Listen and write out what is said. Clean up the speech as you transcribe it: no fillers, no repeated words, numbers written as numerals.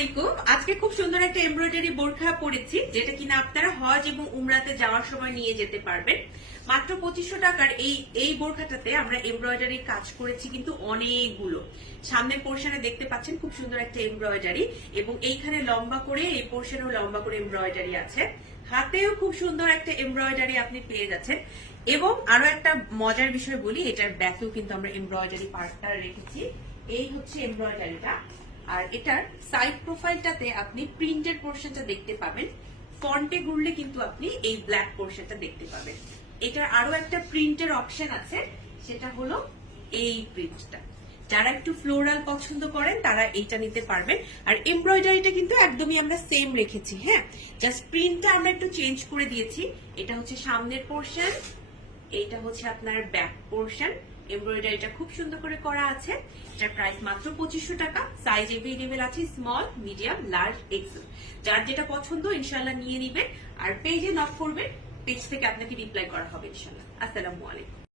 আলাইকুম। আজকে খুব সুন্দর একটা এমব্রয়ডারি বোরখা পরেছি, যেটা কিনা আপনারা হজ এবং উমরাতে যাওয়ার সময় নিয়ে যেতে পারবেন। মাত্র 2500 টাকার এই বোরখাটাতে আমরা এমব্রয়ডারি কাজ করেছি কিন্তু অনেকগুলো। সামনের পোর্শনে দেখতে পাচ্ছেন খুব সুন্দর একটা এমব্রয়ডারি, এবং এইখানে লম্বা করে এই পোর্শনেও লম্বা করে এমব্রয়ডারি আছে। হাতেও খুব সুন্দর একটা এমব্রয়ডারি আপনি পেয়ে যাচ্ছেন। এবং আরো একটা মজার বিষয় বলি, এটার ব্যাকেও কিন্তু আমরা এমব্রয়ডারি পার্টটা রেখেছি। এই হচ্ছে এমব্রয়ডারিটা, আর এটার সাইড প্রোফাইলটাতে আপনি প্রিন্টের পোর্শনটা দেখতে পাবেন। ফন্টে ঘুরলে কিন্তু আপনি এই ব্ল্যাক পোর্শনটা দেখতে পাবেন। এটার আরো একটা প্রিন্টের অপশন আছে, সেটা হলো এই প্রিন্টটা। যারা একটু ফ্লোরাল পছন্দ করেন তারা এইটা নিতে পারবেন। আর এমব্রয়ডারিটা কিন্তু একদমই আমরা সেম রেখেছি, হ্যাঁ, জাস্ট প্রিন্টটা আমরা একটু চেঞ্জ করে দিয়েছি। এটা হচ্ছে সামনের পোর্শন, এইটা হচ্ছে আপনার ব্যাক পোর্শন। এমব্রয়ডারিটা খুব সুন্দর করে করা আছে। এটার প্রাইস মাত্র 2500 টাকা। সাইজ এভেলেবেল আছে স্মল, মিডিয়াম, লার্জ, এক্সেল। যার যেটা পছন্দ ইনশাআল্লাহ নিয়ে নিবেন। আর পেজে নক করবেন, পেজ থেকে আপনাকে রিপ্লাই করা হবে ইনশাআল্লাহ। আসসালামু আলাইকুম।